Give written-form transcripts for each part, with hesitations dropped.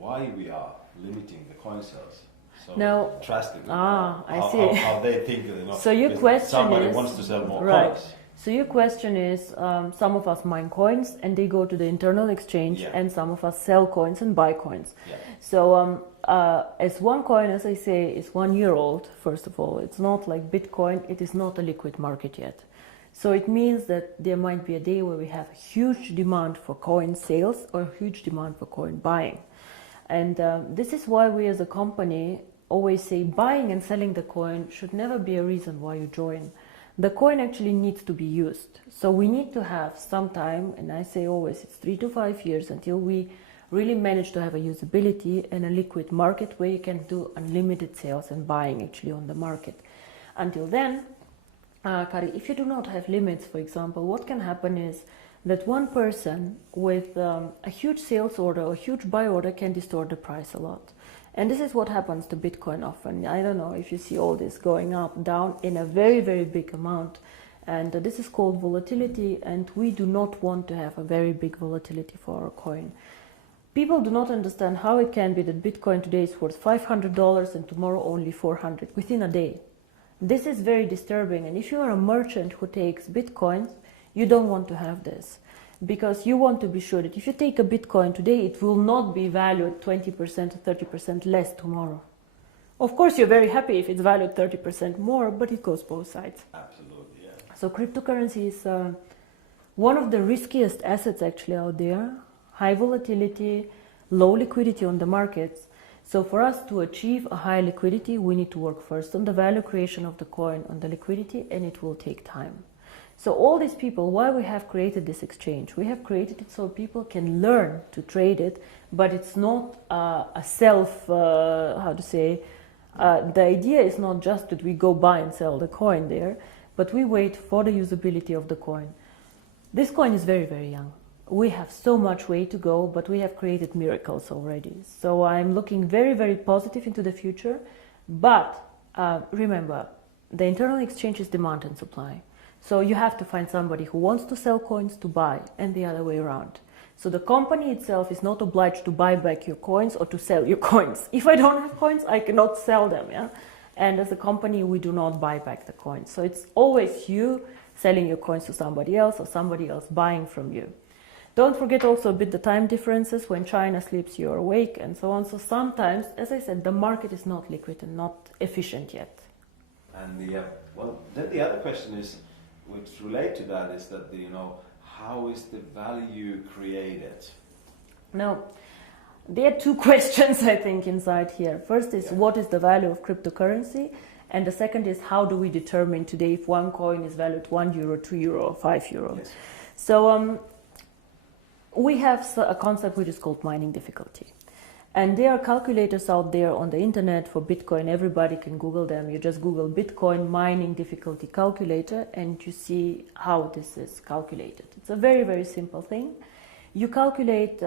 why we are limiting the coin sales so now, drastically. I see. How they think, so your question somebody is, wants to sell more right. coins. So your question is, some of us mine coins and they go to the internal exchange, and some of us sell coins and buy coins. Yeah. So as one coin, as I say, is 1 year old, first of all, it's not like Bitcoin, it is not a liquid market yet. So it means that there might be a day where we have a huge demand for coin sales or a huge demand for coin buying. And this is why we as a company always say buying and selling the coin should never be a reason why you join. The coin actually needs to be used. So we need to have some time, and I say always it's 3 to 5 years until we really manage to have a usability and a liquid market where you can do unlimited sales and buying actually on the market. Until then, Kari, if you do not have limits, for example, what can happen is that one person with a huge sales order or huge buy order can distort the price a lot. And this is what happens to Bitcoin often. I don't know if you see all this going up, down in a very, very big amount. And this is called volatility, and we do not want to have a very big volatility for our coin. People do not understand how it can be that Bitcoin today is worth $500 and tomorrow only 400 within a day. This is very disturbing, and if you are a merchant who takes Bitcoins, you don't want to have this, because you want to be sure that if you take a Bitcoin today, it will not be valued 20% or 30% less tomorrow. Of course, you're very happy if it's valued 30% more, but it goes both sides. Absolutely, yeah. So cryptocurrency is one of the riskiest assets actually out there. High volatility, low liquidity on the markets. So for us to achieve a high liquidity, we need to work first on the value creation of the coin, on the liquidity, and it will take time. So all these people, why we have created this exchange? We have created it so people can learn to trade it, but it's not a self, the idea is not just that we go buy and sell the coin there, but we wait for the usability of the coin. This coin is very, very young. We have so much way to go, but we have created miracles already. So I'm looking very, very positive into the future. But remember, the internal exchange is demand and supply. So you have to find somebody who wants to sell coins to buy, and the other way around. So the company itself is not obliged to buy back your coins or to sell your coins. If I don't have coins, I cannot sell them. Yeah? And as a company, we do not buy back the coins. So it's always you selling your coins to somebody else or somebody else buying from you. Don't forget also a bit the time differences. When China sleeps, you're awake, and so on. So sometimes, as I said, the market is not liquid and not efficient yet. And then the other question is, which relate to that, is that how is the value created? Now, there are two questions I think inside here. First is what is the value of cryptocurrency, and the second is how do we determine today if one coin is valued €1, €2, or €5? Yes. So we have a concept which is called mining difficulty. And there are calculators out there on the internet for Bitcoin. Everybody can Google them. You just Google Bitcoin mining difficulty calculator and you see how this is calculated. It's a very, very simple thing. You calculate,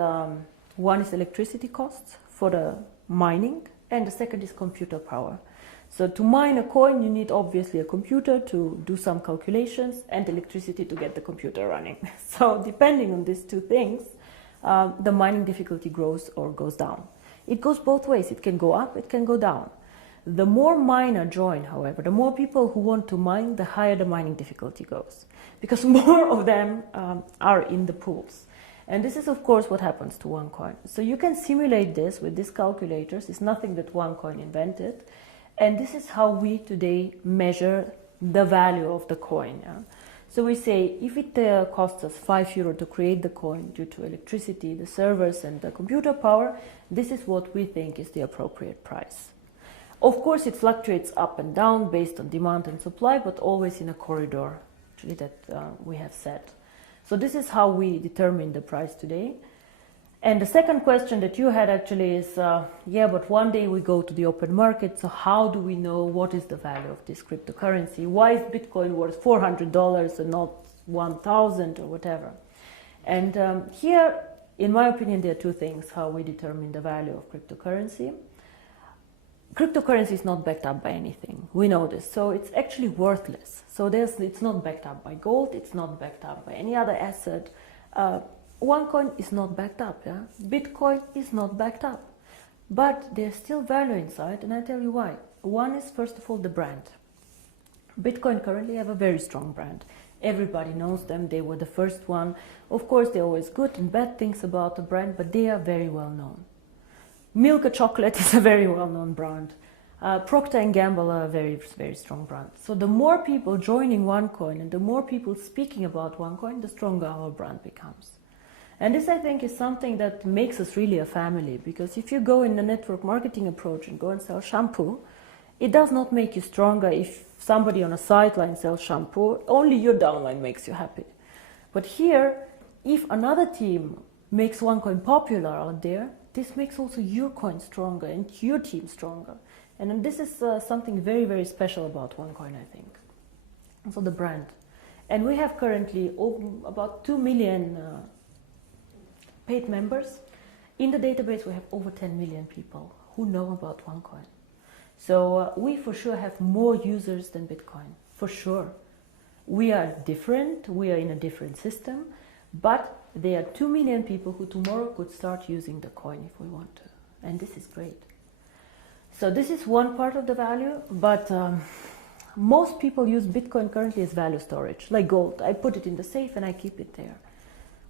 one is electricity costs for the mining, and the second is computer power. So to mine a coin, you need obviously a computer to do some calculations and electricity to get the computer running. So depending on these two things, the mining difficulty grows or goes down. It goes both ways. It can go up, it can go down. The more miner join, however, the more people who want to mine, the higher the mining difficulty goes, because more of them are in the pools. And this is, of course, what happens to one coin. So you can simulate this with these calculators. It's nothing that one coin invented. And this is how we today measure the value of the coin. Yeah? So we say if it costs us €5 to create the coin due to electricity, the servers and the computer power, this is what we think is the appropriate price. Of course, it fluctuates up and down based on demand and supply, but always in a corridor actually that we have set. So this is how we determine the price today. And the second question that you had actually is, but one day we go to the open market, so how do we know what is the value of this cryptocurrency? Why is Bitcoin worth $400 and not 1,000 or whatever? And here, in my opinion, there are two things how we determine the value of cryptocurrency. Cryptocurrency is not backed up by anything. We know this. So it's actually worthless. So it's not backed up by gold. It's not backed up by any other asset. OneCoin is not backed up. Yeah? Bitcoin is not backed up. But there's still value inside, and I tell you why. One is, first of all, the brand. Bitcoin currently have a very strong brand. Everybody knows them. They were the first one. Of course, there are always good and bad things about the brand, but they are very well known. Milka Chocolate is a very well-known brand. Procter & Gamble are a very, very strong brand. So the more people joining OneCoin and the more people speaking about OneCoin, the stronger our brand becomes. And this, I think, is something that makes us really a family, because if you go in the network marketing approach and go and sell shampoo, it does not make you stronger if somebody on a sideline sells shampoo. Only your downline makes you happy. But here, if another team makes OneCoin popular out there, this makes also your coin stronger and your team stronger. And this is something very, very special about OneCoin, I think. So the brand. And we have currently about 2 million paid members. In the database, we have over 10 million people who know about OneCoin. So we for sure have more users than Bitcoin, for sure. We are different, we are in a different system, but there are 2 million people who tomorrow could start using the coin if we want to. And this is great. So this is one part of the value, but most people use Bitcoin currently as value storage, like gold. I put it in the safe and I keep it there,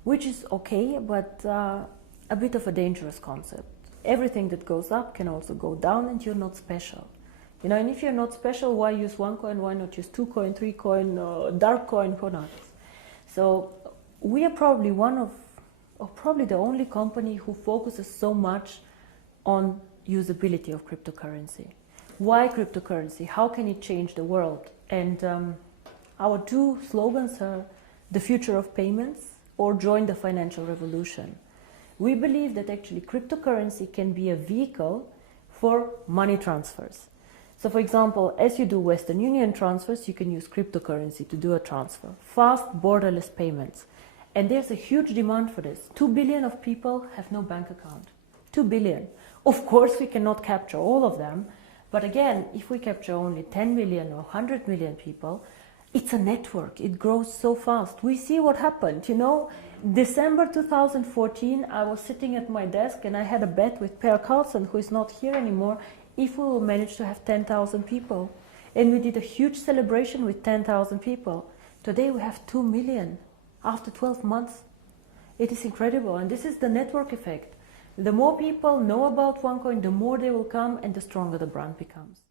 which is okay, but a bit of a dangerous concept. Everything that goes up can also go down, and you're not special. You know, and if you're not special, why use OneCoin? Why not use 2Coin, 3Coin, dark coin, who knows? So we are probably one of, or probably the only company who focuses so much on usability of cryptocurrency. Why cryptocurrency? How can it change the world? And our two slogans are the future of payments or join the financial revolution. We believe that actually cryptocurrency can be a vehicle for money transfers. So for example, as you do Western Union transfers, you can use cryptocurrency to do a transfer. Fast, borderless payments. And there's a huge demand for this. 2 billion of people have no bank account. 2 billion. Of course, we cannot capture all of them. But again, if we capture only 10 million or 100 million people, it's a network. It grows so fast. We see what happened. You know, December 2014, I was sitting at my desk and I had a bet with Per Carlson, who is not here anymore, if we will manage to have 10,000 people. And we did a huge celebration with 10,000 people. Today we have 2 million after 12 months. It is incredible. And this is the network effect. The more people know about OneCoin, the more they will come and the stronger the brand becomes.